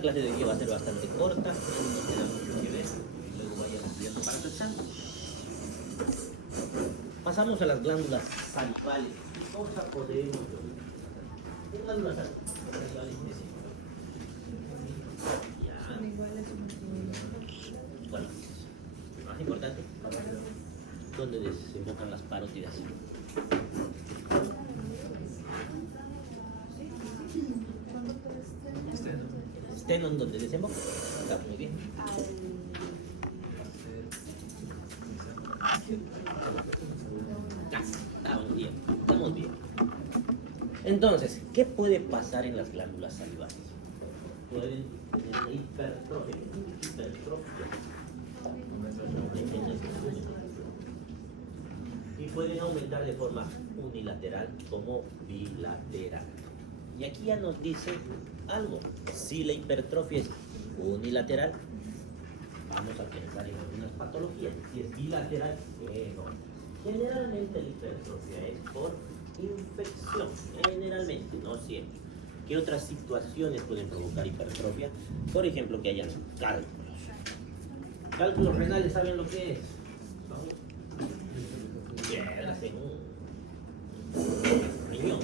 La clase de hoy día va a ser bastante corta, no queda mucho que ver, luego vayan estudiando para tu examen. Pasamos a las glándulas salivales. ¿Qué cosa podemos ver? ¿Qué glándulas salivales tenemos? Ya. Bueno, más importante, ¿dónde desembocan las parótidas? Sternum, ¿dónde desemboca? Está muy bien. Estamos bien, estamos bien. Entonces, ¿qué puede pasar en las glándulas salivales? Pueden tener una hipertrofia. Y pueden aumentar de forma unilateral como bilateral. Y aquí ya nos dice algo. Si la hipertrofia es unilateral, vamos a pensar en algunas patologías. Si es bilateral, no. Generalmente la hipertrofia es por infección, generalmente, no siempre. ¿Qué otras situaciones pueden provocar hipertrofia? Por ejemplo, que hayan cálculos. Cálculos renales, ¿saben lo que es? Piedras en un riñón.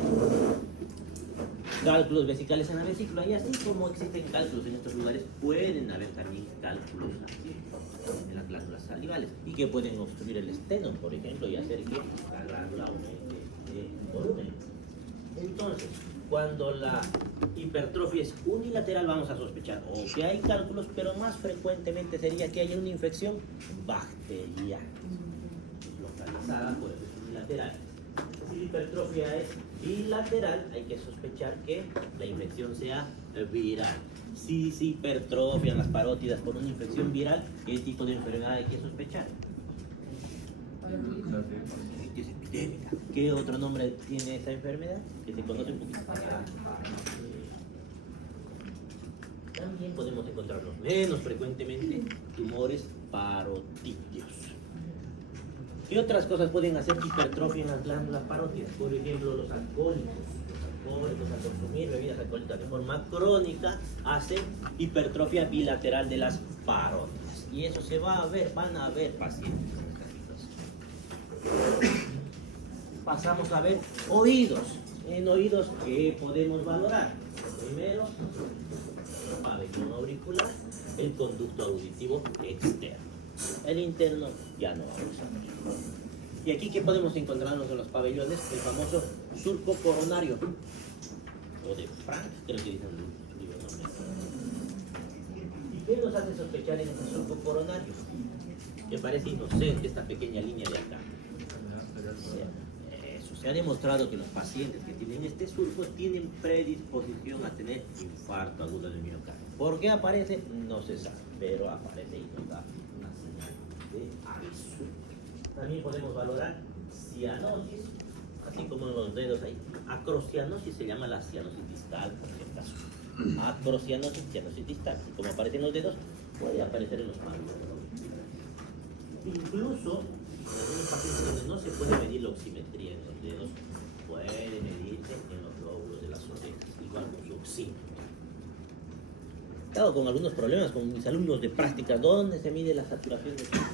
Cálculos vesicales en la vesícula, y así como existen cálculos en estos lugares, pueden haber también cálculos aquí en las glándulas salivales y que pueden obstruir el esteno, por ejemplo, y hacer que la glándula aumente de volumen. Entonces, cuando la hipertrofia es unilateral, vamos a sospechar o que hay cálculos, pero más frecuentemente sería que haya una infección bacteriana localizada, por eso es unilateral. Si la hipertrofia es bilateral, hay que sospechar que la infección sea viral. Si se hipertrofian las parótidas por una infección viral, ¿qué tipo de enfermedad hay que sospechar? Es epidémica. ¿Qué otro nombre tiene esa enfermedad? Que se conoce un poquito. También podemos encontrarlos menos frecuentemente tumores parotídeos. ¿Qué otras cosas pueden hacer hipertrofia en las glándulas parótidas? Por ejemplo, los alcohólicos. Los alcohólicos al consumir bebidas alcohólicas de forma crónica hacen hipertrofia bilateral de las parótidas. Y eso se va a ver, van a ver pacientes en esta situación. Pasamos a ver oídos. En oídos, ¿qué podemos valorar? Primero, el pabellón auricular, el conducto auditivo externo. El interno ya no vamos a ver. Y aquí, ¿qué podemos encontrarnos en los pabellones? El famoso surco coronario. O de Frank, creo que dicen su libro nombre. ¿Y qué nos hace sospechar en este surco coronario? Que parece inocente esta pequeña línea de acá. Eso, se ha demostrado que los pacientes que tienen este surco tienen predisposición a tener infarto agudo de miocardio. ¿Por qué aparece? No se sabe, pero aparece y nos da una señal de aviso. También podemos valorar cianosis, así como en los dedos ahí. Acrocianosis se llama la cianosis distal, por si acaso. Acrocianosis, cianosis distal. Y como aparece en los dedos, puede aparecer en los manos. Incluso en algunos pacientes donde no se puede medir la oximetría en los dedos, puede medirse en los lóbulos de las orejas, igual con su oxímetro. He estado con algunos problemas con mis alumnos de práctica. ¿Dónde se mide la saturación de oxígeno?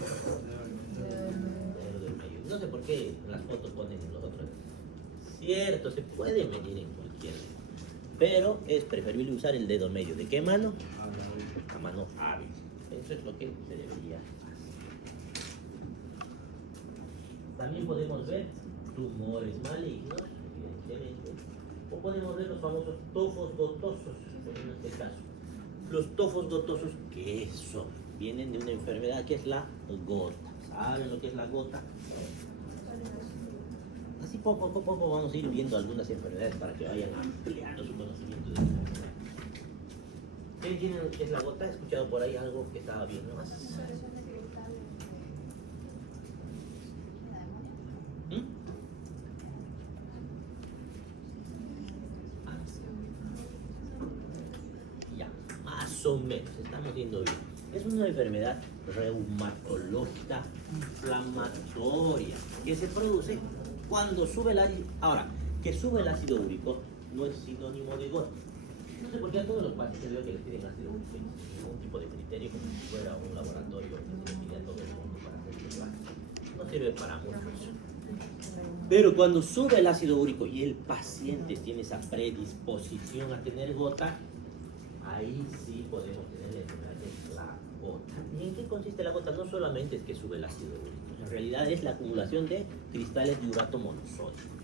No sé por qué en las fotos ponen los otros. Cierto, se puede medir en cualquier, pero es preferible usar el dedo medio. ¿De qué mano? La mano hábil. Eso es lo que se debería hacer. También podemos ver tumores malignos, evidentemente, o podemos ver los famosos tofos gotosos, en este caso. Los tofos gotosos, ¿qué son? Vienen de una enfermedad que es la gota. ¿Saben lo que es la gota? Así poco a poco vamos a ir viendo algunas enfermedades para que vayan ampliando su conocimiento de la enfermedad. ¿Ustedes tienen lo que es la gota? ¿He escuchado por ahí algo que estaba bien, no? Ya, más o menos, estamos viendo bien. Es una enfermedad reumatológica inflamatoria que se produce cuando sube el ácido. Ahora, que sube el ácido úrico no es sinónimo de gota. No sé por qué a todos los pacientes veo que les piden ácido úrico sin ningún tipo de criterio, como si fuera un laboratorio que se le pide a todo el mundo para hacer el trabajo. No sirve para mucho eso. Pero cuando sube el ácido úrico y el paciente tiene esa predisposición a tener gota, ahí sí podemos tener la enfermedad de la gota. ¿Y en qué consiste la gota? No solamente es que sube el ácido úrico, en realidad es la acumulación de cristales de urato monosódico.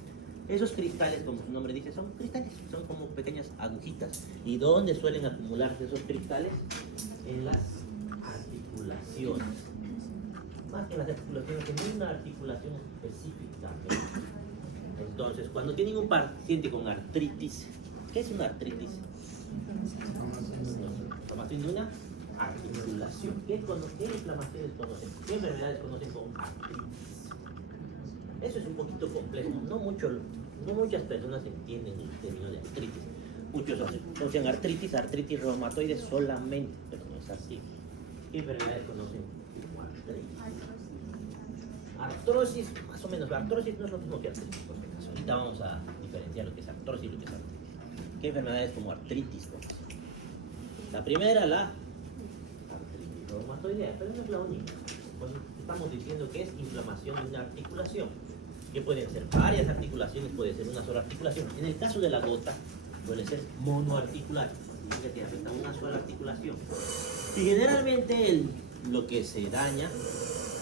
Esos cristales, como su nombre dice, son cristales, son como pequeñas agujitas. ¿Y dónde suelen acumularse esos cristales? En las articulaciones. Más que en las articulaciones, en una articulación específica. Entonces, cuando tienen un paciente con artritis, ¿qué es una artritis? Inflamación de una articulación. ¿Qué inflamaciones conocen? ¿Qué enfermedades conocen como artritis? Eso es un poquito complejo. No muchas personas entienden el término de artritis. Muchos asocian artritis reumatoide solamente, pero no es así. ¿Qué enfermedades conocen como artritis? Artrosis, más o menos. La artrosis no es lo mismo que artritis, por si acaso. Ahorita vamos a diferenciar lo que es artrosis y lo que es artritis. ¿Qué enfermedades como artritis conocen? La primera, la artritis reumatoidea, pero no es la única. Pues estamos diciendo que es inflamación en una articulación, que pueden ser varias articulaciones, puede ser una sola articulación. En el caso de la gota, suele ser monoarticular, significa que afecta a una sola articulación. Y generalmente lo que se daña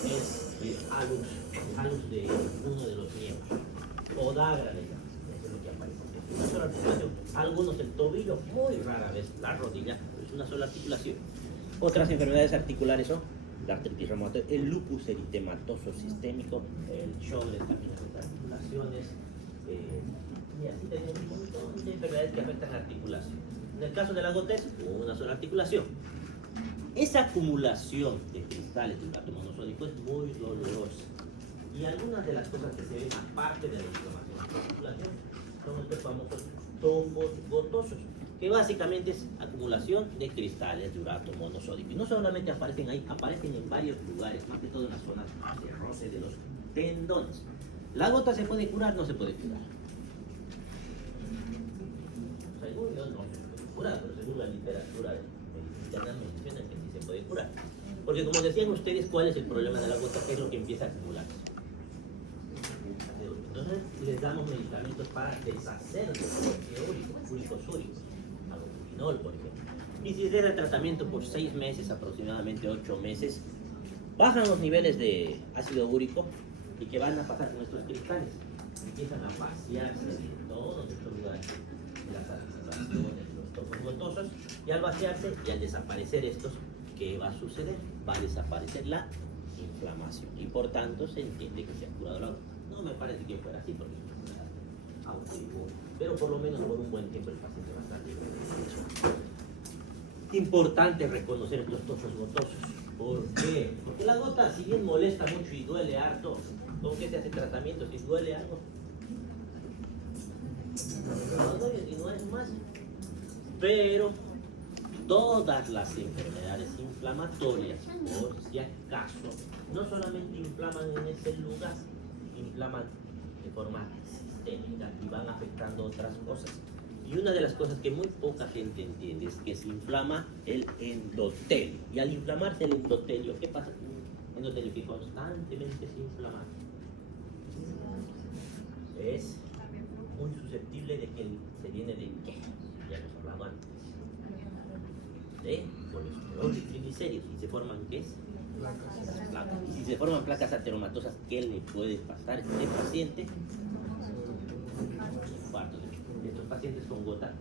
es el halus de uno de los miembros, podagra, eso es lo que aparece. Es una sola articulación. Algunos el tobillo, muy rara vez la rodilla, pero es una sola articulación. Otras enfermedades articulares son la artritis reumatoide, el lupus eritematoso sistémico, el Sjögren también afecta articulaciones, y así tenemos un montón de enfermedades que afectan articulación. En el caso de la gota es una sola articulación. Esa acumulación de cristales de urato monosódico es muy dolorosa. Y algunas de las cosas que se ven aparte de la inflamación de la articulación son estos famosos tofos gotosos, que básicamente es acumulación de cristales de urato monosódico. Y no solamente aparecen ahí, aparecen en varios lugares, más que todo en las zonas de roce de los tendones. ¿La gota se puede curar? No se puede curar. Según yo no se puede curar, pero según la literatura interna menciona que sí se puede curar. Porque como decían ustedes, ¿cuál es el problema de la gota? ¿Qué es lo que empieza a acumularse? Entonces les damos medicamentos para deshacer de úricos súricos, agotinol, por ejemplo. Y si se da el tratamiento por 6 meses, aproximadamente 8 meses, bajan los niveles de ácido úrico. ¿Y qué van a pasar con estos cristales? Empiezan a vaciarse de todos estos lugares, las articulaciones, los tofos gotosos, y al vaciarse y al desaparecer estos, ¿qué va a suceder? Va a desaparecer la inflamación y por tanto se entiende que se ha curado la gota. No me parece que fuera así porque es una autoinmune, pero por lo menos por un buen tiempo el paciente va a estar libre de eso. Importante reconocer estos tofos gotosos. ¿Por qué? Porque la gota, si bien molesta mucho y duele harto, ¿con qué se hace tratamiento si duele algo? No duele y no es más. Pero todas las enfermedades inflamatorias, por si acaso, no solamente inflaman en ese lugar, inflaman de forma sistémica y van afectando otras cosas. Y una de las cosas que muy poca gente entiende es que se inflama el endotelio. Y al inflamarse el endotelio, ¿qué pasa con un endotelio que constantemente se inflama? Es muy susceptible de que se viene de ¿qué? Ya hemos hablado antes. De colesterol y triglicéridos. ¿Y se forman qué es? Placas. Y si se forman placas ateromatosas, ¿qué le puede pasar a este paciente? Infarto de estos pacientes con gota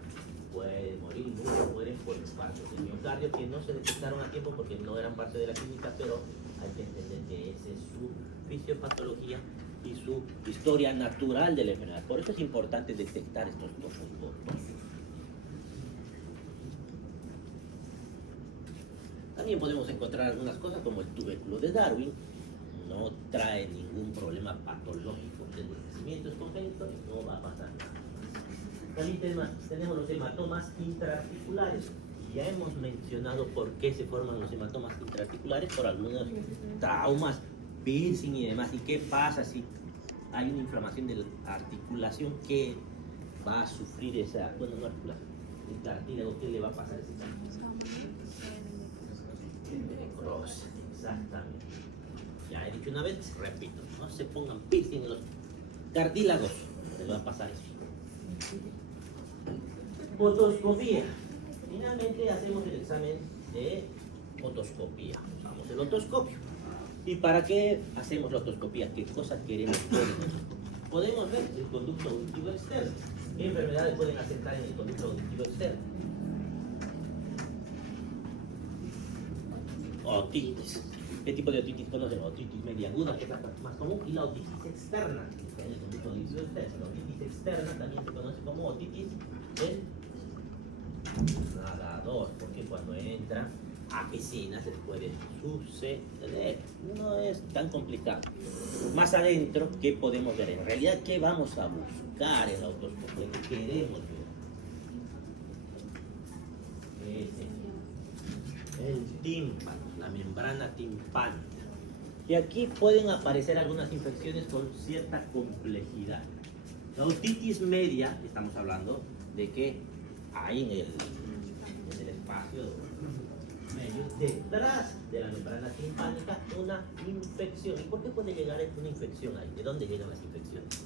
pueden morir, muchos mueren por infartos de miocardio que no se detectaron a tiempo porque no eran parte de la clínica, pero hay que entender que esa es su fisiopatología y su historia natural de la enfermedad. Por eso es importante detectar estos tofos gotosos. También podemos encontrar algunas cosas como el tubérculo de Darwin. No trae ningún problema patológico. El nacimiento es congénito y no va a pasar nada. También tenemos los hematomas intraarticulares. Ya hemos mencionado por qué se forman los hematomas intraarticulares, por algunos traumas, piercing y demás. ¿Y qué pasa si hay una inflamación de la articulación que va a sufrir esa, bueno, no articulación, el cartílago, ¿qué le va a pasar a ese cartílago? Necrosis, exactamente. Ya he dicho una vez, repito, no se pongan piercing en los cartílagos, les va a pasar eso. Otoscopía. Finalmente hacemos el examen de otoscopía. Usamos el otoscopio. ¿Y para qué hacemos la otoscopía? ¿Qué cosas queremos ver? Podemos ver el conducto auditivo externo. ¿Qué enfermedades pueden asentar en el conducto auditivo externo? Otitis. ¿Qué tipo de otitis conocen? Otitis media aguda, que es la más común, y la otitis externa, en el conducto auditivo externo. La otitis externa también se conoce como otitis del nadador, porque cuando entra a piscinas les puede suceder. No es tan complicado. Más adentro, ¿qué podemos ver? En realidad, ¿qué vamos a buscar en la otoscopia? ¿Qué queremos ver? El tímpano, la membrana timpánica. Y aquí pueden aparecer algunas infecciones con cierta complejidad. La otitis media, estamos hablando de que hay en el espacio medio, detrás de la membrana timpánica, una infección. ¿Y por qué puede llegar una infección ahí? ¿De dónde llegan las infecciones?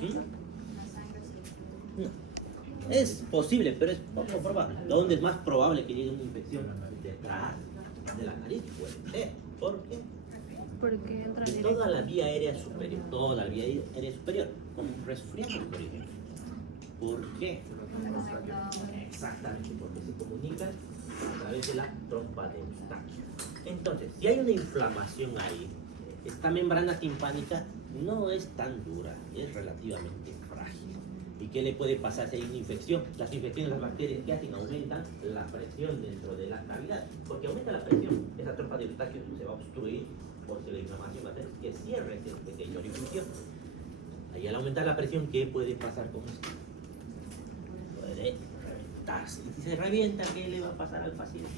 ¿Sí? No. Es posible, pero es poco probable. ¿Dónde es más probable que llegue una infección? Detrás de la nariz, puede ser. ¿Por qué? Porque entra En toda la vía aérea superior, toda la vía aérea superior, como un resfriado, por ejemplo. ¿Por qué? Exactamente, porque se comunican a través de la trompa de Eustaquio. Entonces, si hay una inflamación ahí, esta membrana timpánica no es tan dura, es relativamente frágil. ¿Y qué le puede pasar si hay una infección? Las infecciones, las bacterias que hacen, aumentan la presión dentro de la cavidad. Porque aumenta la presión, esa trompa de Eustaquio se va a obstruir porque la inflamación va a hacer que cierre ese pequeño orificio. Ahí al aumentar la presión, ¿qué puede pasar con esto? Puede reventarse. Y si se revienta, ¿qué le va a pasar al paciente?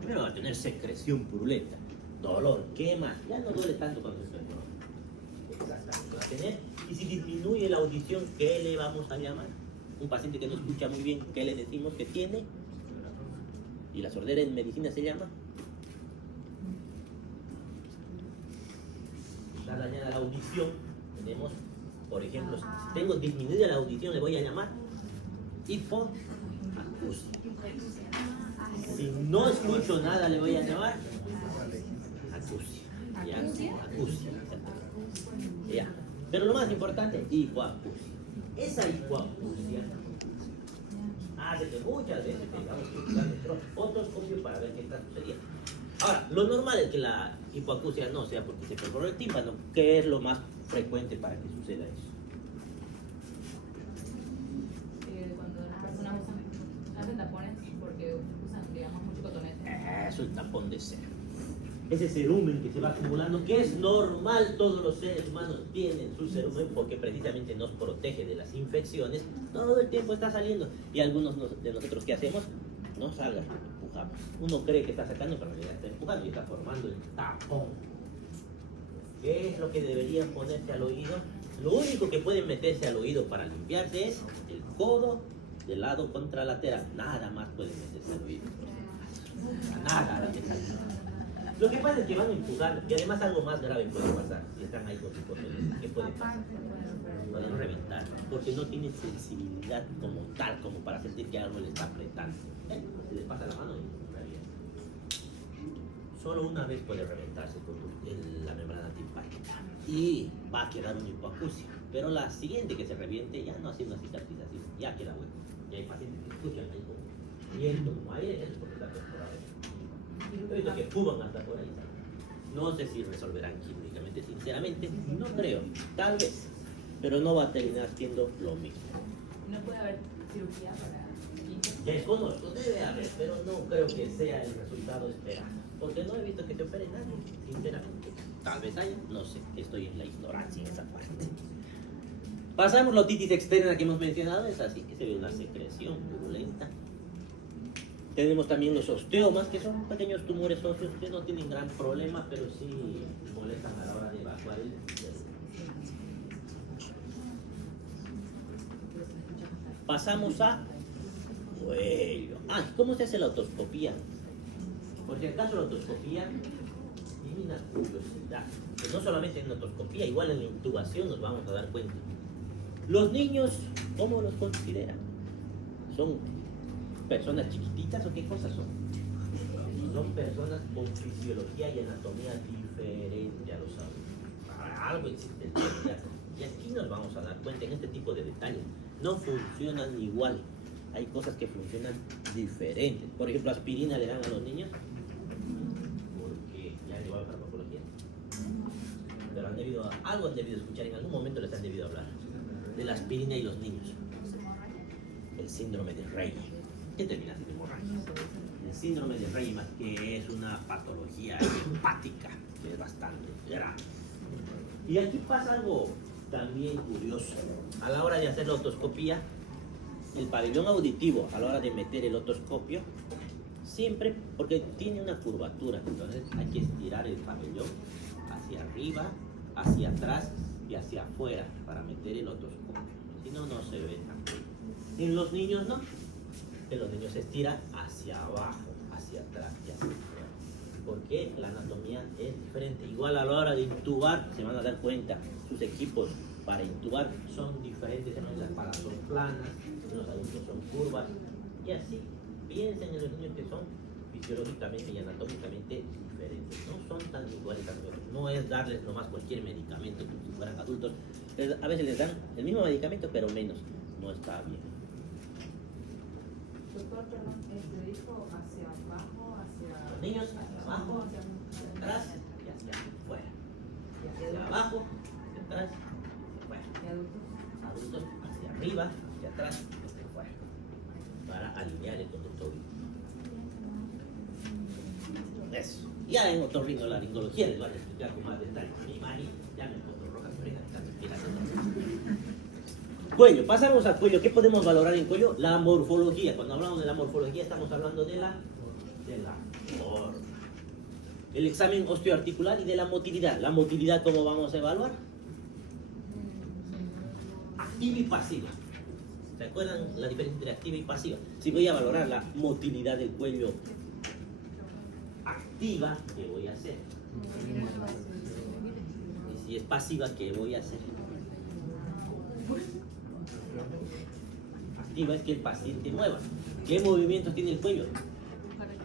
Primero va a tener secreción purulenta, dolor, quema, ya no duele tanto cuando está enfermo. Exactamente, va a tener. Y si disminuye la audición, ¿qué le vamos a llamar? Un paciente que no escucha muy bien, ¿qué le decimos que tiene? Y la sordera en medicina se llama. Está dañada la audición. Tenemos, por ejemplo, si tengo disminuida la audición, le voy a llamar hipoacusia. Si no escucho nada, le voy a llamar acusia. Ya, acusia. Ya. Pero lo más importante, hipoacusia. Esa hipoacusia hace que muchas veces tengamos que usar nuestro otoscopio para ver qué está sucediendo. Ahora, lo normal es que la hipoacusia no sea porque se perforó el tímpano, que es lo más frecuente para que suceda eso. Cuando las personas hacen tapones porque usan, digamos, mucho cotonete. Eso, el tapón de cera. Ese cerumen que se va acumulando, que es normal, todos los seres humanos tienen su cerumen porque precisamente nos protege de las infecciones, todo el tiempo está saliendo. Y algunos de nosotros, ¿qué hacemos? No salga, empujamos. Uno cree que está sacando, pero en realidad está empujando y está formando el tapón. ¿Qué es lo que deberían ponerse al oído? Lo único que pueden meterse al oído para limpiarse es el codo del lado contralateral. Nada más pueden meterse al oído. Nada. Lo que pasa es que van a empujar, y además algo más grave puede pasar si están ahí con su hipotenusa. ¿Qué puede pasar? Pueden reventar, porque no tienen sensibilidad como tal, como para sentir que algo le está apretando. Se les pasa la mano y revienta. Solo una vez puede reventarse con la membrana timpánica y va a quedar una hipoacusia. Pero la siguiente que se reviente ya no hace una cicatrización, ya queda hueco. Y hay pacientes que escuchan ahí como viento, como aire, es porque está perforado. He visto que fuman hasta por ahí. No sé si resolverán quirúrgicamente, sinceramente, no creo, tal vez, pero no va a terminar siendo lo mismo. No puede haber cirugía para limpiar. Desconozco, debe haber, pero no creo que sea el resultado esperado, porque no he visto que se opere nadie, sinceramente. Tal vez haya, no sé, estoy en la ignorancia en esa parte. Pasamos la otitis externa que hemos mencionado, es así que se ve una secreción purulenta. Tenemos también los osteomas, que son pequeños tumores óseos que no tienen gran problema, pero sí molestan a la hora de evacuar el cerebro. Pasamos a cuello. Ah, ¿cómo se hace la otoscopía? Por si acaso la otoscopía tiene una curiosidad. Que no solamente en la otoscopía, igual en la intubación nos vamos a dar cuenta. Los niños, ¿cómo los consideran? ¿Son personas chiquititas o qué cosas son? Son personas con fisiología y anatomía diferente a los adultos. Para algo existe el pediatra. Y aquí nos vamos a dar cuenta en este tipo de detalles. No funcionan igual. Hay cosas que funcionan diferentes. Por ejemplo, aspirina le dan a los niños porque ya han llevado farmacología. Pero algo han debido escuchar, en algún momento les han debido hablar de la aspirina y los niños. El síndrome de Rey. ¿Qué termina siendo hemorragia? El síndrome de Rey, que es una patología hepática, que es bastante grave. Y aquí pasa algo también curioso. A la hora de hacer la otoscopía, el pabellón auditivo, a la hora de meter el otoscopio, siempre, porque tiene una curvatura, entonces hay que estirar el pabellón hacia arriba, hacia atrás y hacia afuera para meter el otoscopio. Si no, no se ve tan bien. En los niños no. En los niños se estira hacia abajo, hacia atrás y hacia afuera. Porque la anatomía es diferente. Igual a la hora de intubar, se van a dar cuenta, sus equipos para intubar son diferentes. Las palas son planas, los adultos son curvas. Y así, piensen en los niños que son fisiológicamente y anatómicamente diferentes. No son tan iguales a nosotros. No es darles nomás cualquier medicamento como si fueran adultos. A veces les dan el mismo medicamento, pero menos. No está bien. Doctor, perdón, dijo hacia abajo, hacia... Los niños hacia abajo, hacia atrás y hacia afuera. Hacia abajo, hacia atrás, hacia afuera. ¿Y adultos? Adultos hacia arriba, hacia atrás y hacia afuera. Para alinear el conducto auditivo. Eso. Ya en otorrinolaringología les van a explicar con más detalle. Mi Mari ya me pongo rojas orejas, está respirando. Cuello, pasamos al cuello. ¿Qué podemos valorar en cuello? La morfología. Cuando hablamos de la morfología estamos hablando de la forma. El examen osteoarticular y de la motilidad. La motilidad, ¿cómo vamos a evaluar? Activa y pasiva. ¿Se acuerdan la diferencia entre activa y pasiva? Si voy a valorar la motilidad del cuello activa, ¿qué voy a hacer? Y si es pasiva, ¿qué voy a hacer? Activa es que el paciente mueva. ¿Qué movimientos tiene el cuello?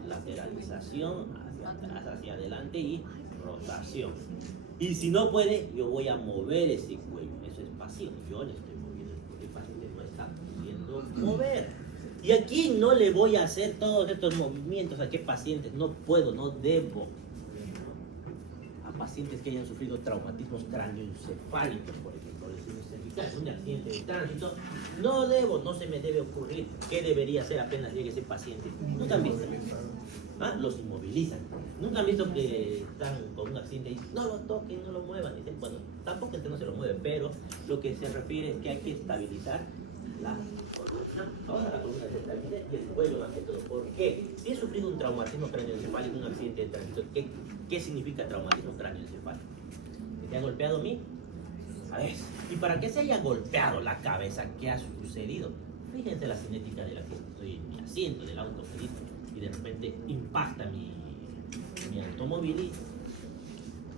Lateralización, hacia atrás, hacia adelante y rotación. Y si no puede, yo voy a mover ese cuello. Eso es pasivo. Yo le estoy moviendo porque el paciente no está pudiendo mover. ¿Y a quién no le voy a hacer todos estos movimientos? ¿A qué pacientes? No puedo, no debo. A pacientes que hayan sufrido traumatismos cráneoencefálicos, por ejemplo, lesiones cervicales, un accidente de tránsito, no debo, no se me debe ocurrir. ¿Qué debería hacer apenas llegue ese paciente? Nunca han visto. ¿Ah? Los inmovilizan. Nunca han visto que están con un accidente y no lo toquen, no lo muevan. Dicen, bueno, tampoco es que no se lo mueve, pero lo que se refiere es que hay que estabilizar la columna, toda la columna se estabiliza y el cuello más que todo. ¿Por qué? Si he sufrido un traumatismo cráneoencefálico, un accidente de tránsito, ¿qué significa traumatismo cráneoencefálico? ¿Que te ha golpeado a mí? A ver, y para que se haya golpeado la cabeza, ¿qué ha sucedido? Fíjense la cinética de la que estoy en mi asiento del auto feliz y de repente impacta mi automóvil y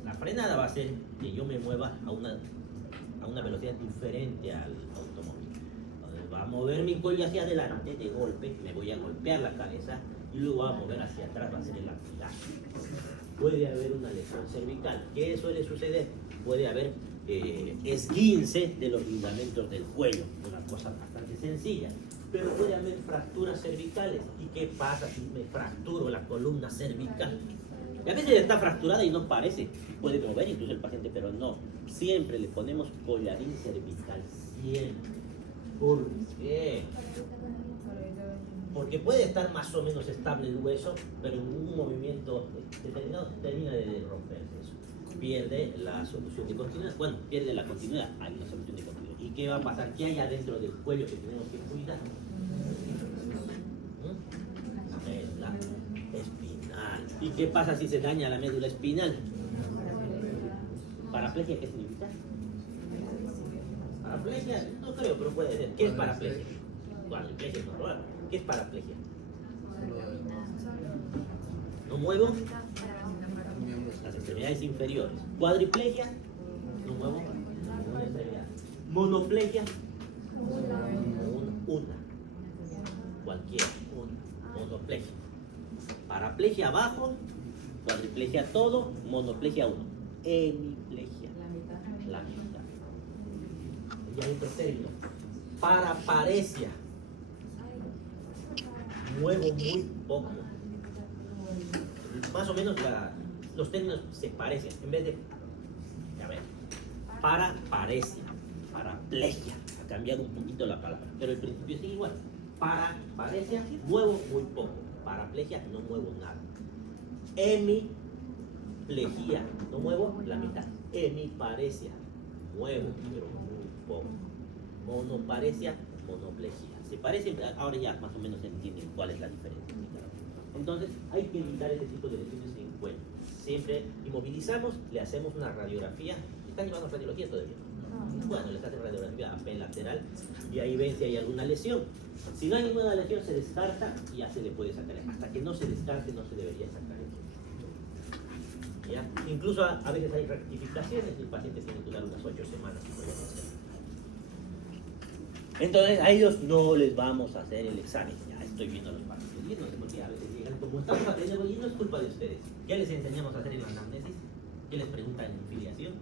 la frenada va a hacer que yo me mueva a una velocidad diferente al automóvil. Entonces va a mover mi cuello hacia adelante de golpe, me voy a golpear la cabeza y luego va a mover hacia atrás, va a ser el latigazo. Puede haber una lesión cervical. ¿Qué suele suceder? Puede haber esguince de los ligamentos del cuello, una cosa bastante sencilla, pero puede haber fracturas cervicales. ¿Y qué pasa si me fracturo la columna cervical? Y a veces está fracturada y no parece, puede mover incluso el paciente, pero no, siempre le ponemos collarín cervical, siempre. ¿Por qué? Porque puede estar más o menos estable el hueso, pero en un movimiento determinado termina de romperse eso. Pierde la solución de continuidad. Bueno, pierde la continuidad, hay una solución de continuidad. ¿Y qué va a pasar? ¿Qué hay adentro del cuello que tenemos que cuidar? La médula espinal. ¿Y qué pasa si se daña la médula espinal? ¿Paraplegia qué significa? Paraplegia, no creo, pero puede ser. ¿Qué es paraplegia? Cuadriplegia es normal. ¿Qué es paraplegia? No muevo las extremidades inferiores. Cuadriplegia, no muevo ninguna extremidad. Monoplegia, una. Cualquiera, una. Monoplegia. Paraplegia abajo, cuadriplegia todo, monoplegia uno. Hemiplegia, la mitad. Y hay otro término. Paraparesia. Muevo muy poco. Más o menos los términos se parecen. En vez de, a ver, paraparesia, paraplegia, ha cambiado un poquito la palabra, pero el principio sigue igual. Paraparesia, muevo muy poco. Paraplegia, no muevo nada. Hemiplegia, no muevo la mitad. Hemiparesia, muevo, pero muy poco. Monoparesia, monoplegia. Se parecen, ahora ya más o menos se entienden cuál es la diferencia. Entonces, hay que evitar ese tipo de lesiones en cuello. Siempre inmovilizamos, le hacemos una radiografía. ¿Están llevando radiología todavía? Bueno, les hacen radiografía AP lateral y ahí ven si hay alguna lesión. Si no hay ninguna lesión, se descarta y ya se le puede sacar. Hasta que no se descarte, no se debería sacar eso. ¿Ya? Incluso a veces hay rectificaciones y el paciente tiene que durar unas 8 semanas. Entonces, a ellos no les vamos a hacer el examen. Ya estoy viendo a los pacientes. Y no sé por qué a veces llegan, como estamos aprendiendo, y no es culpa de ustedes. Ya les enseñamos a hacer el anamnesis. ¿Qué les preguntan en filiación?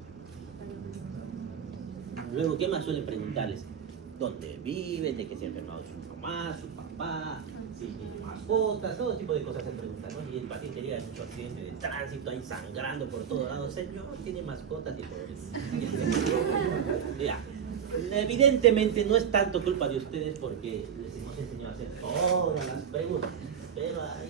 Luego, ¿qué más suelen preguntarles? ¿Dónde viven? ¿De qué se ha enfermado su mamá, su papá? Si tiene mascotas, todo tipo de cosas se preguntan, ¿no? Y el paciente llega en su accidente de tránsito, ahí sangrando por todos lados. Señor, tiene mascotas y por eso. Ya. Evidentemente no es tanto culpa de ustedes porque les hemos enseñado a hacer todas las preguntas, pero hay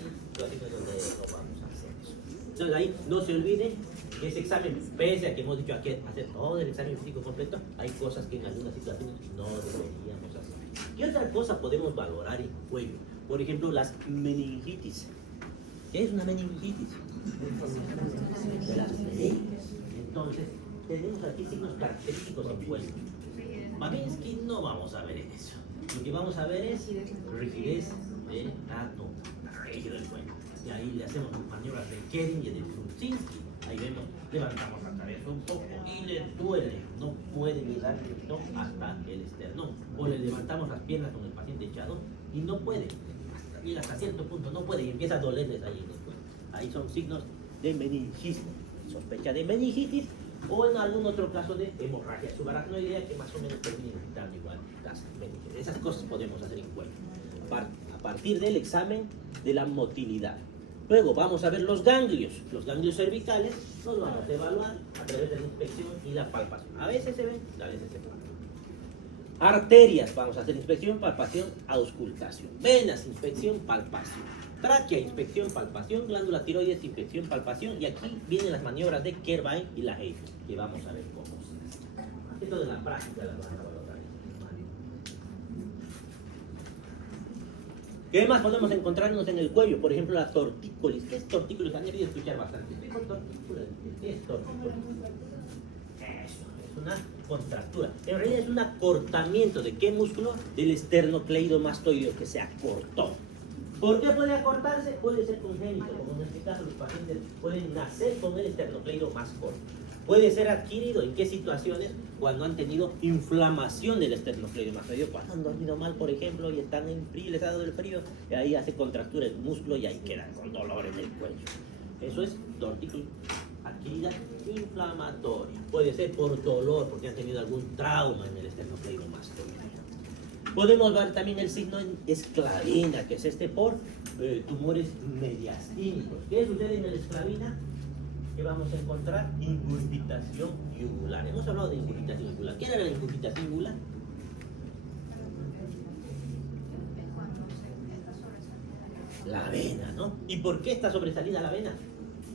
situaciones donde no vamos a hacer eso. Entonces ahí no se olviden que ese examen, pese a que hemos dicho aquí hacer todo el examen físico completo, hay cosas que en algunas situaciones no deberíamos hacer. ¿Qué otra cosa podemos valorar en cuello? Por ejemplo, las meningitis. ¿Qué es una meningitis? De las meninges. Entonces, tenemos aquí signos característicos en cuello. Babinski no vamos a ver en eso. Lo que vamos a ver es rigidez de rígido del cuello. Y ahí le hacemos maniobras de Kering y de Kruszinski. Ahí vemos, levantamos la cabeza un poco y le duele. No puede llegar hasta el esternón. O le levantamos las piernas con el paciente echado y no puede. Llega hasta cierto punto, no puede y empieza a dolerles ahí en el cuello. Ahí son signos de meningismo. Sospecha de meningitis. O en algún otro caso de hemorragia subaracnoidea que más o menos termina irritando igual las meninges. Esas cosas podemos hacer en cuello. A partir del examen de la motilidad. Luego vamos a ver los ganglios. Los ganglios cervicales los vamos a evaluar a través de la inspección y la palpación. A veces se ven, a veces se palpan. Arterias, vamos a hacer inspección, palpación, auscultación. Venas, inspección, palpación. Tráquea, inspección, palpación. Glándula tiroides, inspección, palpación. Y aquí vienen las maniobras de Kervine y la Hayes, que vamos a ver cómo se hace. Esto de la práctica las vamos a valorar. ¿Qué más podemos encontrarnos en el cuello? Por ejemplo, la tortícolis. ¿Qué es tortícolis? Han debido escuchar bastante. ¿Qué es tortícolis? Eso, es una contractura. En realidad es un acortamiento. ¿De qué músculo? Del esternocleidomastoideo, que se acortó. ¿Por qué puede acortarse? Puede ser congénito, como en este caso los pacientes pueden nacer con el esternocleido más corto. Puede ser adquirido. ¿En qué situaciones? Cuando han tenido inflamación del esternocleidomastoideo, cuando han dormido mal, por ejemplo, y están en frío, les ha dado el frío, y ahí hace contractura el músculo y ahí quedan con dolor en el cuello. Eso es tortícolis adquirida inflamatoria. Puede ser por dolor, porque han tenido algún trauma en el esternocleidomastoideo. Podemos ver también el signo en esclavina, que es por tumores mediastínicos. ¿Qué sucede en la esclavina? Que vamos a encontrar incurgitación yugular. Hemos hablado de incurgitación yugular. ¿Qué era la incurgitación yugular? La vena, ¿no? ¿Y por qué está sobresalida la vena?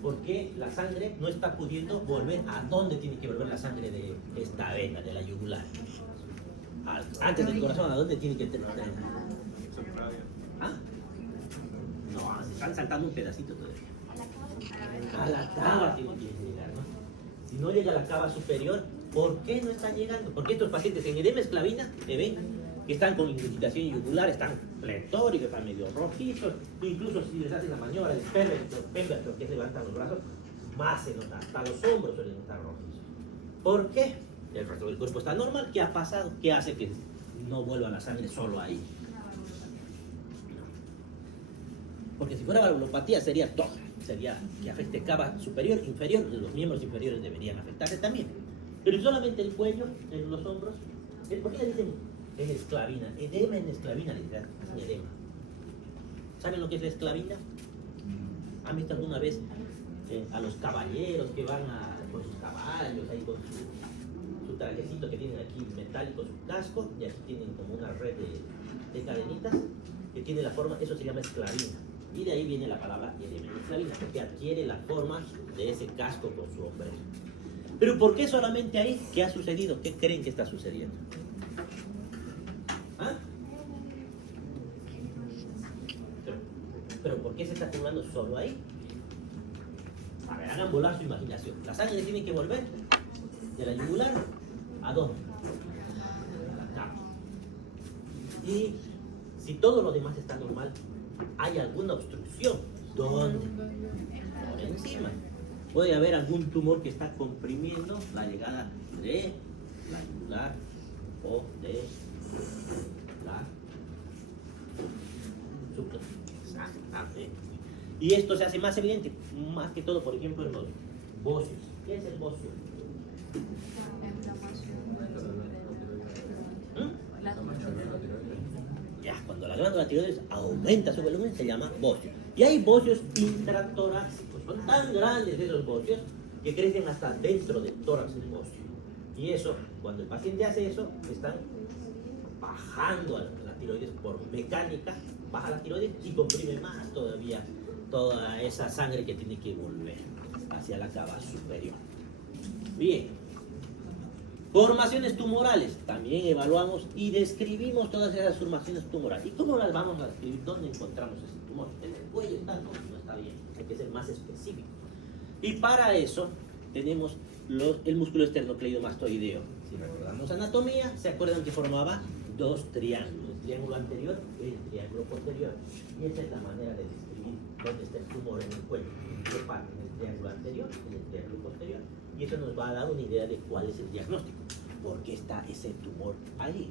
Porque la sangre no está pudiendo volver a dónde tiene que volver la sangre de esta vena, de la yugular. Antes del corazón, ¿a dónde tiene que tener? ¿Ah? No, se están saltando un pedacito todavía. A la cava tiene que llegar, ¿no? Si no llega a la cava superior, ¿por qué no están llegando? Porque estos pacientes en edema esclavina, ven, que están con incrustación yugular, están pletóricos, están medio rojizos, incluso si les hacen la maniobra del Pemberton, que es levantan los brazos, más se nota, hasta los hombros suelen estar rojizos. ¿Por qué? El resto del cuerpo está normal. ¿Qué ha pasado? ¿Qué hace que no vuelva la sangre solo ahí? Porque si fuera valvulopatía sería todo, sería que afecte cava superior, inferior, los miembros inferiores deberían afectarse también. Pero solamente el cuello, en los hombros, ¿por qué le dicen en esclavina? Edema en esclavina, le dicen edema. ¿Saben lo que es la esclavina? ¿Han visto alguna vez a los caballeros que van con sus caballos, ahí con su trajecito que tienen aquí metálico, su casco, y aquí tienen como una red de cadenitas que tiene la forma, eso se llama esclavina. Y de ahí viene la palabra edema en esclavina, porque adquiere la forma de ese casco con su hombre. Pero ¿por qué solamente ahí? ¿Qué ha sucedido? ¿Qué creen que está sucediendo? ¿Ah? ¿Pero por qué se está acumulando solo ahí? A ver, hagan volar su imaginación. La sangre tiene que volver de la yugular ¿a dónde? A la cava. Y si todo lo demás está normal, ¿hay alguna obstrucción? ¿Dónde? Por encima. Puede haber algún tumor que está comprimiendo la llegada de la yugular o de la subclavícula. Exactamente. Y esto se hace más evidente, más que todo, por ejemplo, en los bocios. ¿Qué es el bocio? Ya, cuando la glándula tiroides aumenta su volumen, se llama bocio. Y hay bocios intratorácicos. Son tan grandes esos bocios que crecen hasta dentro del tórax del bocio. Y eso, cuando el paciente hace eso, están bajando a la tiroides por mecánica, baja la tiroides y comprime más todavía toda esa sangre que tiene que volver hacia la cava superior. Bien. Formaciones tumorales. También evaluamos y describimos todas esas formaciones tumorales. ¿Y cómo las vamos a describir? ¿Dónde encontramos ese tumor? ¿En el cuello está? No está bien. Hay que ser más específico. Y para eso tenemos el músculo esternocleidomastoideo. Si recordamos anatomía, se acuerdan que formaba dos triángulos. El triángulo anterior y el triángulo posterior. Y esa es la manera de describir dónde está el tumor en el cuello. ¿Qué parte? En el triángulo anterior y en el triángulo posterior. Y eso nos va a dar una idea de cuál es el diagnóstico. ¿Por qué está ese tumor ahí?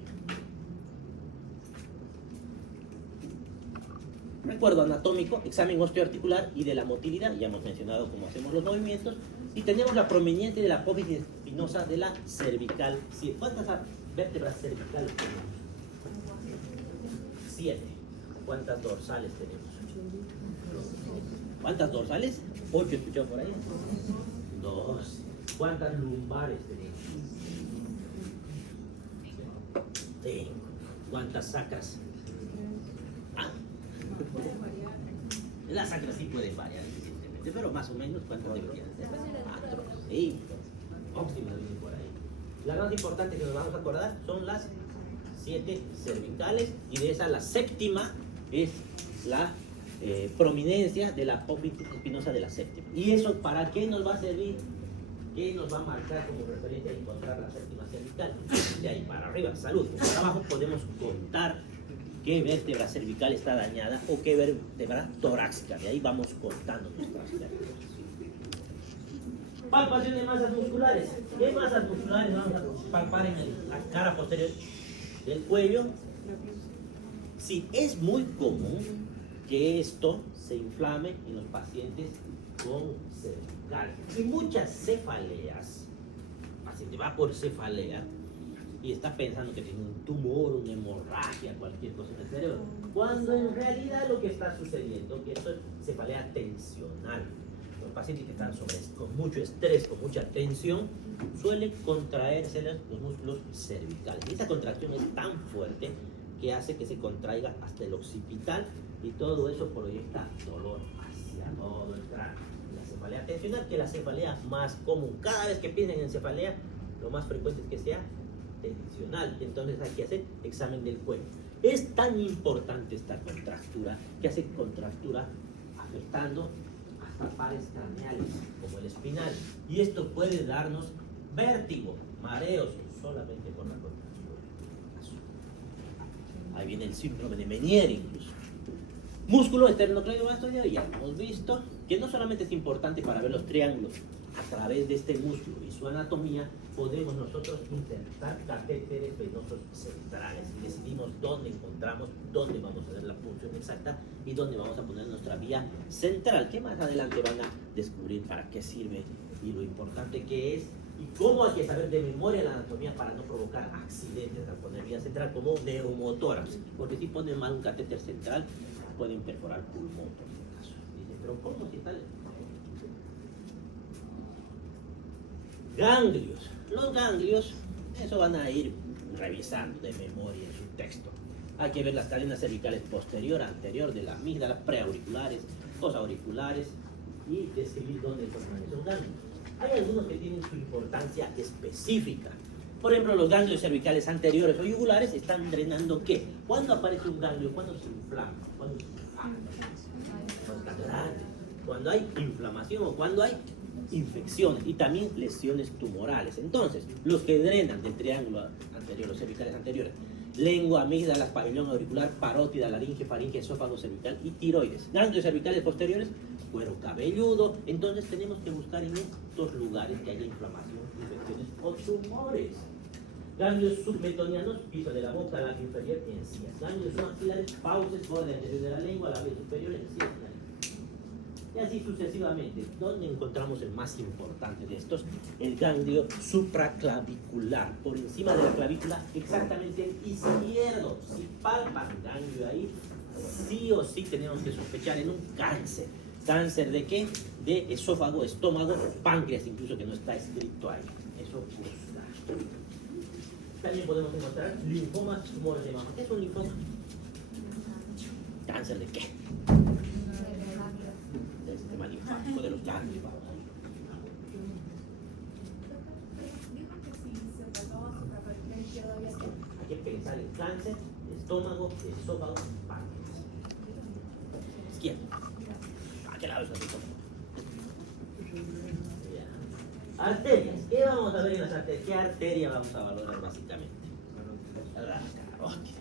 Recuerdo anatómico, examen osteoarticular y de la motilidad. Ya hemos mencionado cómo hacemos los movimientos. Y tenemos la prominencia de la apófisis espinosa de la cervical. ¿Cuántas vértebras cervicales tenemos? 7. ¿Cuántas dorsales tenemos? ¿Cuántas dorsales? 8, ¿escuchó por ahí? 2. ¿Cuántas lumbares tenemos? 5. ¿Cuántas sacras? Las sacras sí pueden variar evidentemente, pero más o menos ¿cuántas deberían ser? 4. Sí, óptimas vienen por ahí. La más importante que nos vamos a acordar son las 7 cervicales, y de esa la séptima es la prominencia de la apófisis espinosa de la séptima. ¿Y eso para qué nos va a servir? ¿Qué nos va a marcar como referencia a encontrar la séptima cervical? De ahí para arriba, salud. Por abajo podemos contar qué vértebra cervical está dañada o qué vértebra torácica. De ahí vamos contando nuestras vértebras. Palpación de masas musculares. ¿Qué masas musculares vamos a palpar en la cara posterior del cuello? Sí, es muy común que esto se inflame en los pacientes con cervical. Y muchas cefaleas. El paciente va por cefalea y está pensando que tiene un tumor, una hemorragia, cualquier cosa en el cerebro, cuando en realidad lo que está sucediendo, que esto es cefalea tensional. Los pacientes que están con mucho estrés, con mucha tensión, suelen contraerse los músculos cervicales. Y esa contracción es tan fuerte que hace que se contraiga hasta el occipital, y todo eso proyecta dolor hacia todo el cráneo. La cefalea tensional, que es la cefalea más común. Cada vez que piensen en cefalea, lo más frecuente es que sea tensional. Entonces hay que hacer examen del cuello. Es tan importante esta contractura que hace contractura afectando hasta pares craneales como el espinal, y esto puede darnos vértigo, mareos solamente por la contractura. Ahí viene el síndrome de Meniere incluso. Músculo esternocleidomastoideo, ya hemos visto que no solamente es importante para ver los triángulos, a través de este músculo y su anatomía podemos nosotros insertar catéteres venosos centrales y decidimos dónde encontramos, dónde vamos a hacer la punción exacta y dónde vamos a poner nuestra vía central, que más adelante van a descubrir para qué sirve y lo importante que es y cómo hay que saber de memoria la anatomía para no provocar accidentes al poner vía central como neumotórax, porque si ponen mal un catéter central pueden perforar pulmón por si acaso. Dicen, pero ¿cómo si tal? Ganglios. Los ganglios, eso van a ir revisando de memoria en su texto. Hay que ver las cadenas cervicales posterior, anterior de la amígdala, preauriculares, posauriculares y describir dónde encuentran esos ganglios. Hay algunos que tienen su importancia específica. Por ejemplo, los ganglios cervicales anteriores o yugulares están drenando ¿qué? ¿Cuándo aparece un ganglio? ¿Cuándo se inflama? ¿Cuándo se inflama? Cuando está grande. Cuando hay inflamación o cuando hay infecciones y también lesiones tumorales. Entonces, los que drenan del triángulo anterior, los cervicales anteriores, lengua, amígdala, pabellón auricular, parótida, laringe, faringe, esófago cervical y tiroides. Ganglios cervicales posteriores, cuero cabelludo. Entonces tenemos que buscar en estos lugares que haya inflamación, infecciones o tumores. Ganglios submetonianos, piso de la boca, labio inferior, encías. Ganglios maxilares, fauces, borde anterior de la lengua, labio superior, encías, nariz. Y así sucesivamente. ¿Dónde encontramos el más importante de estos? El ganglio supraclavicular, por encima de la clavícula, exactamente el izquierdo. Si palpan ganglio ahí, sí o sí tenemos que sospechar en un cáncer. ¿Cáncer de qué? De esófago, estómago, páncreas, incluso que no está escrito ahí. Eso busca. También podemos encontrar linfomas, tumores de mama. ¿Qué es un linfoma? ¿Cáncer de qué? Del sistema linfático, de los ganglios. Hay que pensar en cáncer, estómago, esófago, páncreas. Izquierdo. ¿A qué lado es el estómago? Arterias. ¿Qué vamos a ver en las arterias? ¿Qué arteria vamos a valorar básicamente? La carótida.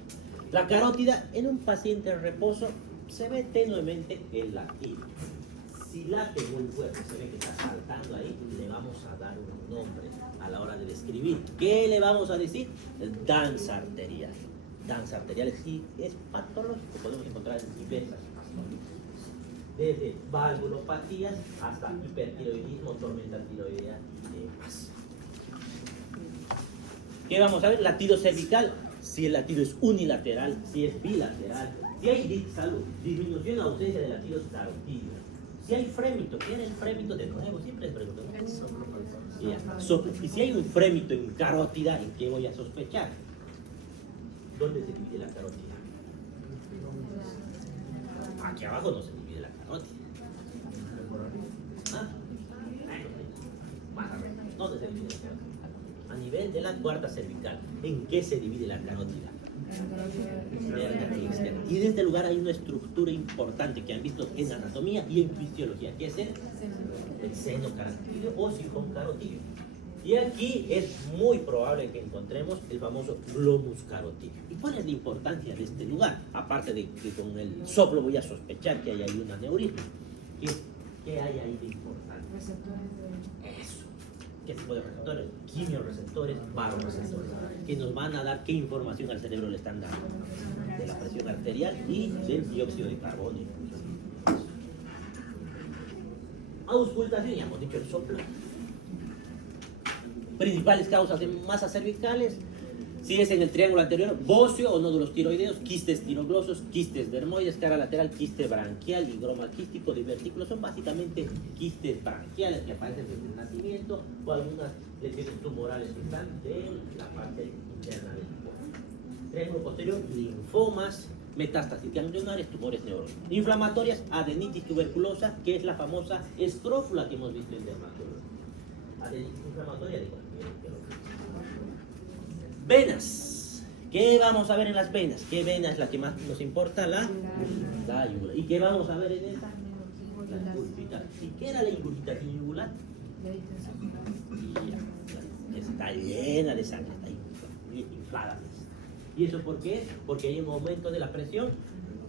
La carótida en un paciente en reposo se ve tenuemente el latido. Si late muy fuerte, se ve que está saltando ahí, le vamos a dar un nombre a la hora de describir. ¿Qué le vamos a decir? Danza arterial. Danza arterial sí es patológico, podemos encontrar en diversas patologías. Desde valvulopatías hasta hipertiroidismo, tormenta tiroidea y demás. ¿Qué vamos a ver? Latido cervical, si el latido es unilateral, si es bilateral, si hay salud, disminución o ausencia de latidos carotídeos, si hay frémito, ¿tiene el frémito de nuevo? Siempre es frémito, ¿no? Y si hay un frémito en carótida, ¿en qué voy a sospechar? ¿Dónde se divide la carótida? Aquí abajo no se divide la carótida. ¿Ah? Más arriba. ¿Dónde se divide la carótida? A nivel de la cuarta cervical. ¿En qué se divide la carótida? Interna y externa. Y en este lugar hay una estructura importante que han visto en anatomía y en fisiología, que es el seno carotídeo o sifón carotídeo. Y aquí es muy probable que encontremos el famoso glomus carotídeo. ¿Y cuál es la importancia de este lugar? Aparte de que con el soplo voy a sospechar que hay ahí un aneurisma. ¿Qué hay ahí de importante? Eso. ¿Qué tipo de receptores? Quimioreceptores, varoreceptores, que nos van a dar qué información al cerebro le están dando de la presión arterial y del dióxido de carbono. Auscultación, ya hemos dicho el soplo. Principales causas de masas cervicales, si es en el triángulo anterior, bocio o nódulos tiroideos, quistes tiroglosos, quistes dermoides, cara lateral, quiste branquial, higroma quístico, divertículos, son básicamente quistes branquiales que aparecen desde el nacimiento o algunas lesiones tumorales que están en la parte interna del cuerpo. Triángulo posterior, linfomas, metástasis ganglionares, tumores neurológicos. Inflamatorias, adenitis tuberculosa, que es la famosa escrófula que hemos visto en dermatología. Adenitis inflamatoria de cualquier venas. ¿Qué vamos a ver en las venas? ¿Qué vena es la que más nos importa? La yugular. ¿Y qué vamos a ver en esta? La ingurgitación. ¿Y qué era la ingurgitación yugular? Está llena de sangre, está inflada. ¿Y eso por qué? Porque hay un aumento de la presión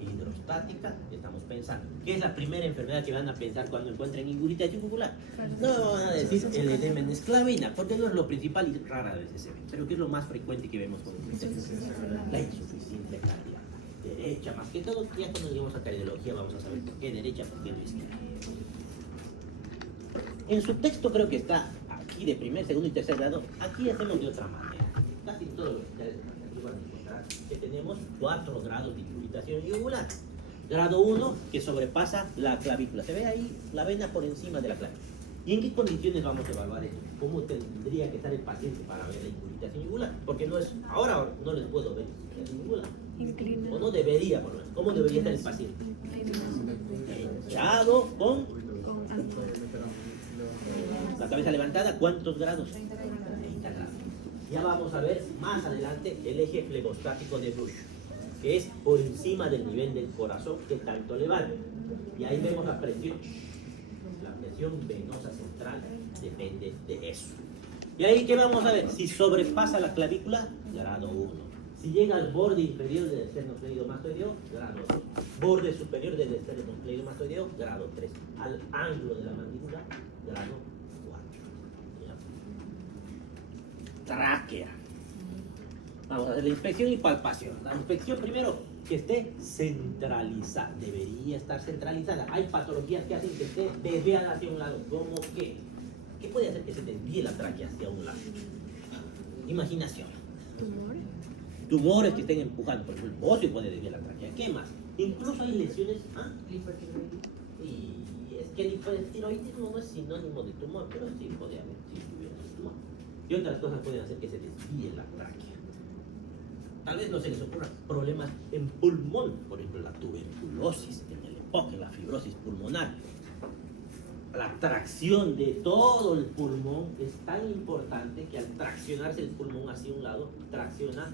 hidrostática, estamos pensando. ¿Qué es la primera enfermedad que van a pensar cuando encuentren ingurgitación jugular? No van a decir el edema en esclavina, porque no es lo principal y rara vez se ve. Pero ¿qué es lo más frecuente que vemos con ingurgitación? La insuficiencia cardíaca. Derecha, más que todo, ya cuando lleguemos a cardiología vamos a saber por qué derecha, por qué no izquierda. En su texto creo que está aquí de primer, segundo y tercer grado. Aquí hacemos de otra manera. Casi todos los hospitales aquí van a encontrar que tenemos 4 grados de ingurgitación yugular. Grado 1, que sobrepasa la clavícula. Se ve ahí la vena por encima de la clavícula. ¿Y en qué condiciones vamos a evaluar esto? ¿Cómo tendría que estar el paciente para ver la ingurgitación yugular? Porque no es, ahora no les puedo ver la yugular. O no debería, por lo menos. ¿Cómo debería estar el paciente? Echado con la cabeza levantada. ¿Cuántos grados? 30 grados. Ya vamos a ver más adelante el eje flebostático de Bruch, que es por encima del nivel del corazón que tanto levanta. Y ahí vemos la presión. La presión venosa central depende de eso. Y ahí, ¿qué vamos a ver? Si sobrepasa la clavícula, grado 1. Si llega al borde inferior del esternocleidomastoideo, grado 2. Borde superior del esternocleidomastoideo, grado 3. Al ángulo de la mandíbula, grado 4. Tráquea. Vamos a hacer la inspección y palpación. La inspección primero, que esté centralizada. Debería estar centralizada. Hay patologías que hacen que esté desviada hacia un lado. ¿Cómo qué? ¿Qué puede hacer que se desvíe la tráquea hacia un lado? Imaginación. Tumores que estén empujando. Por ejemplo, el bocio puede desviar la tráquea. ¿Qué más? Incluso hay lesiones. Y es que el hipertiroidismo no es sinónimo de tumor, pero sí podría haber si tuviera tumor. Y otras cosas pueden hacer que se desvíe la tráquea. Tal vez no se les ocurran problemas en pulmón, por ejemplo la tuberculosis, en el EPOC, la fibrosis pulmonar. La tracción de todo el pulmón es tan importante que al traccionarse el pulmón hacia un lado, tracciona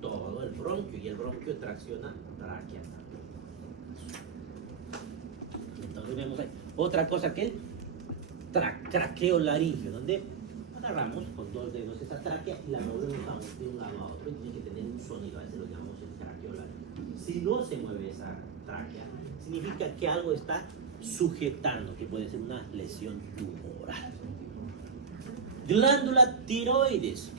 todo el bronquio y el bronquio tracciona tráquea. Entonces vemos ahí. Otra cosa que es traqueolaringio, donde agarramos con 2 dedos esa tráquea y la movemos de un lado a otro y tiene que tener un sonido, a veces lo llamamos el traqueolaringio. Si no se mueve esa tráquea, significa que algo está sujetando, que puede ser una lesión tumoral. Glándula tiroides.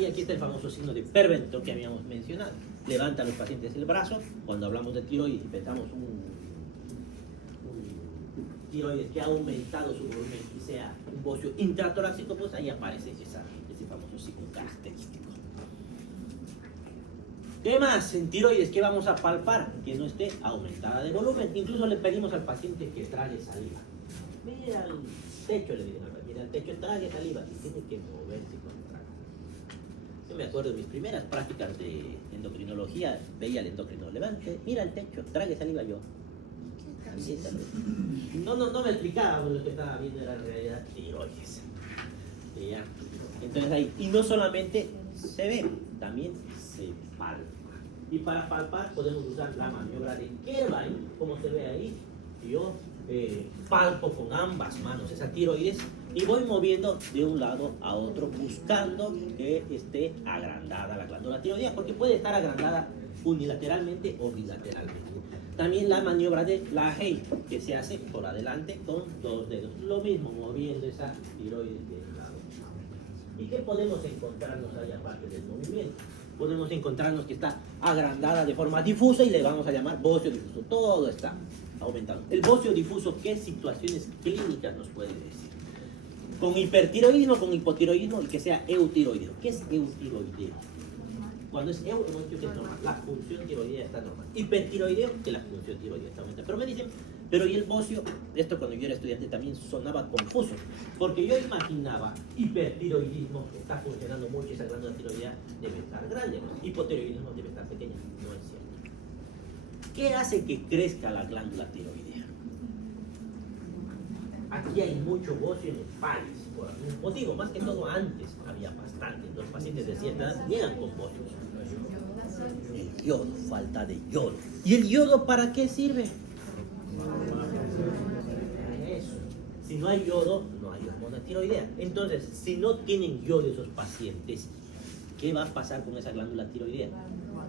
Y aquí está el famoso signo de Pervento que habíamos mencionado. Levanta a los pacientes el brazo. Cuando hablamos de tiroides y pensamos un tiroides que ha aumentado su volumen y sea un bocio intratorácico, pues ahí aparece ese famoso signo característico. ¿Qué más? En tiroides, ¿qué vamos a palpar? Que no esté aumentada de volumen. Incluso le pedimos al paciente que trague saliva. Mira al techo, le dicen al paciente, mira al techo, trague saliva. Y tiene que moverse cuando traga. Yo me acuerdo de mis primeras prácticas de endocrinología, veía al endocrino, levante, mira el techo, trague saliva. Yo, no me explicaba, lo que estaba viendo era en realidad tiroides. ¿Ya? Entonces ahí, y no solamente se ve, también se palpa. Y para palpar podemos usar la maniobra de Kervine, como se ve ahí. Yo palpo con ambas manos esa tiroides y voy moviendo de un lado a otro buscando que esté agrandada la glándula tiroidea, porque puede estar agrandada unilateralmente o bilateralmente. También la maniobra de Lahey, que se hace por adelante con 2 dedos. Lo mismo, moviendo esa tiroides de un lado. ¿Y qué podemos encontrarnos ahí aparte del movimiento? Podemos encontrarnos que está agrandada de forma difusa y le vamos a llamar bocio difuso. Todo está aumentado. El bocio difuso, ¿qué situaciones clínicas nos puede decir? Con hipertiroidismo, con hipotiroidismo y que sea eutiroideo. ¿Qué es eutiroideo? Cuando es hemos dicho que es normal, la función tiroidea está normal. Hipertiroideo, que la función tiroidea está aumentada. Pero me dicen, pero y el bocio, esto cuando yo era estudiante también sonaba confuso, porque yo imaginaba hipertiroidismo, está funcionando mucho, esa glándula tiroidea debe estar grande, hipotiroidismo debe estar pequeña. No es cierto. ¿Qué hace que crezca la glándula tiroidea? Aquí hay mucho bocio en el páliz, por algún motivo, más que todo antes había bastante. Los pacientes de cierta edad llegan con bocio. El yodo, falta de yodo. ¿Y el yodo para qué sirve? Eso. Si no hay yodo, no hay hormona tiroidea. Entonces, si no tienen yodo esos pacientes, ¿qué va a pasar con esa glándula tiroidea?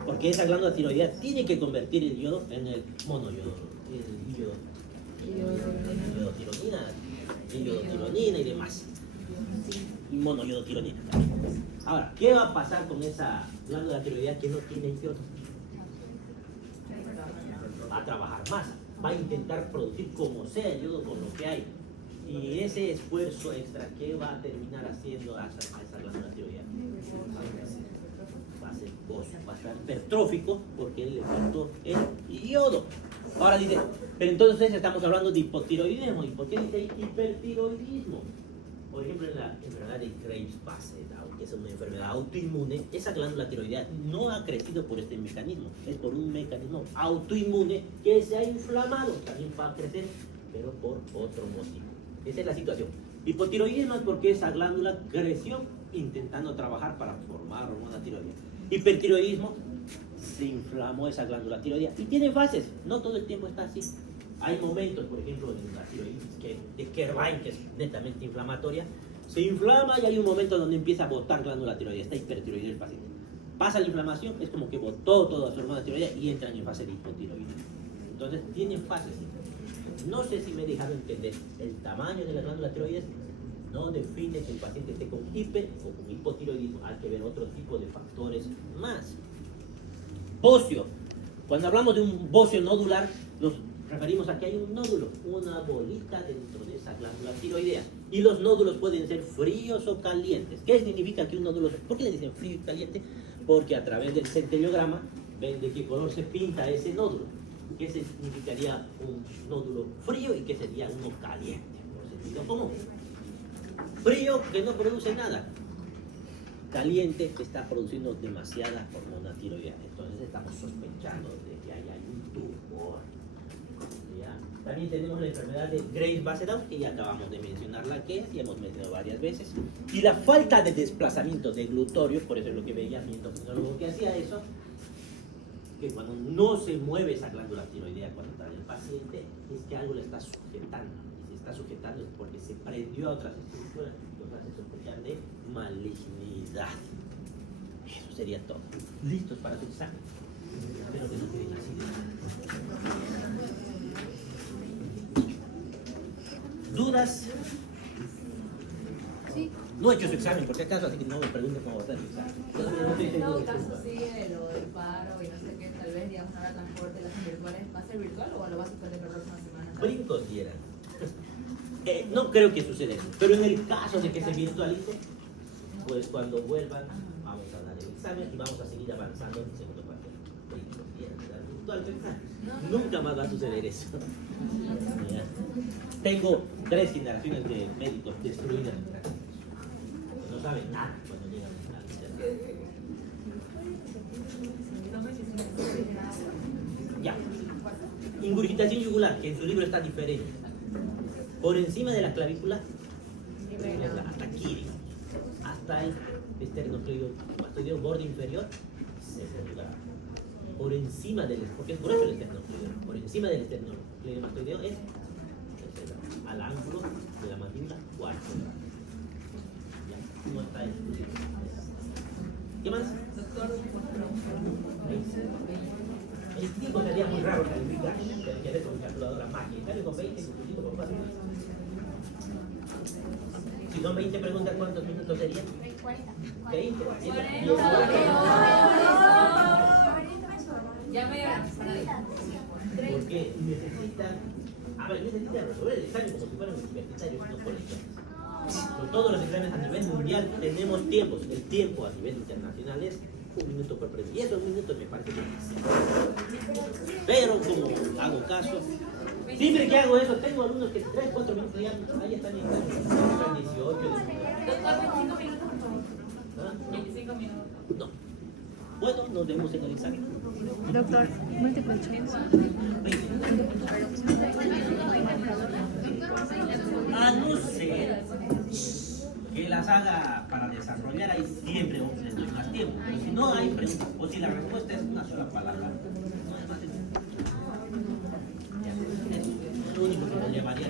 Porque esa glándula tiroidea tiene que convertir el yodo en el monoyodo, iodotironina y demás. Y monoyodotironina también. Ahora, ¿qué va a pasar con esa glándula tiroidea que no tiene yodo? Va a trabajar más, va a intentar producir como sea el yodo con lo que hay. Y ese esfuerzo extra, ¿qué va a terminar haciendo a esa glándula tiroidea? Va a ser óseo, va a estar hipertrófico porque él le faltó el yodo. Ahora dice, pero entonces estamos hablando de hipotiroidismo. ¿Y por qué dice hipertiroidismo? Por ejemplo, en la enfermedad de Graves-Basedow, que es una enfermedad autoinmune, esa glándula tiroidea no ha crecido por este mecanismo, es por un mecanismo autoinmune que se ha inflamado. También va a crecer, pero por otro motivo. Esa es la situación. Hipotiroidismo es porque esa glándula creció intentando trabajar para formar hormona tiroidea. Hipertiroidismo, se inflamó esa glándula tiroidea y tiene fases, no todo el tiempo está así. Hay momentos, por ejemplo, en la tiroides de Kerbein, que es netamente inflamatoria, se inflama y hay un momento donde empieza a botar glándula tiroidea, está hipertiroideo el paciente. Pasa la inflamación, es como que botó toda su hormona tiroidea y entran en fase de hipotiroidismo. Entonces, tienen fases. No sé si me he dejado entender, el tamaño de la glándula tiroides no define que el paciente esté con hiper o con hipotiroidismo, hay que ver otro tipo de factores más. Bocio. Cuando hablamos de un bocio nodular, nos referimos a que hay un nódulo, una bolita dentro de esa glándula tiroidea. Y los nódulos pueden ser fríos o calientes. ¿Qué significa que un nódulo? ¿Por qué le dicen frío y caliente? Porque a través del centellograma ven de qué color se pinta ese nódulo. ¿Qué significaría un nódulo frío y qué sería uno caliente? Por sentido común. Frío, que no produce nada. Caliente, que está produciendo demasiada hormona tiroidea. Entonces estamos sospechando de que hay un tumor. ¿Ya? También tenemos la enfermedad de Graves-Basedow, que ya acabamos de mencionarla, que es, y hemos mencionado varias veces. Y la falta de desplazamiento de glutorio, por eso es lo que veía mi endocrinólogo que hacía eso, que cuando no se mueve esa glándula tiroidea cuando está en el paciente, es que algo le está sujetando. Y se está sujetando es porque se prendió a otras estructuras, que nos hace sospechar de malignidad. Eso sería todo. ¿Listos para su examen? Espero que no queden así de... ¿Dudas? Sí. No he hecho su examen, por si acaso, así que no me pregunten cómo va a estar el examen. En todo caso sigue lo del paro y no sé qué, tal vez digamos ahora transporte las virtuales, ¿va a ser virtual o lo va a suspender la próxima semana? Brincos dieran. No creo que suceda eso, pero en el caso de que se virtualice, pues cuando vuelvan vamos a dar el examen y vamos a seguir avanzando en el segundo parte. Brincos dieran, ¿verdad? Virtual, nunca más va a suceder eso. Ya. Tengo 3 generaciones de médicos destruidas. No saben nada cuando llegan a la internet. Ya. Ingurgitación yugular, que en su libro está diferente. Por encima de la clavícula, hasta aquí, digamos, hasta el esternocleidomastoideo borde inferior, segundo. Por encima del, porque es grueso el esternocleidomastoideo, por encima del esternocleidomastoideo es al ángulo de la mandíbula cuarto. Ya, no está eso. ¿Qué más? El tiempo sería muy raro calificar, pero que ver con calculadora mágica. Dale con 20, por fácil. Si son 20 preguntas, ¿cuántos minutos serían? 40. 20. Ya me dio. Porque necesitan, necesitan resolver el examen como si fueran universitarios, no colegiales. Con todos los exámenes a nivel mundial tenemos tiempos. El tiempo a nivel internacional es 1 minuto por pregunta. Y esos minutos me parece que pero como hago caso, siempre que hago eso, tengo alumnos que 3, 4 minutos ya ahí están en 18. Doctor, 25 minutos, por favor. ¿Ah? 25 minutos. No. Bueno, nos vemos en el examen. Doctor, multiple choice. A no ser que las haga para desarrollar, ahí siempre les doy más tiempo. Pero si no hay preguntas, o si la respuesta es una sola palabra, no es más. Es lo único que me llevaría a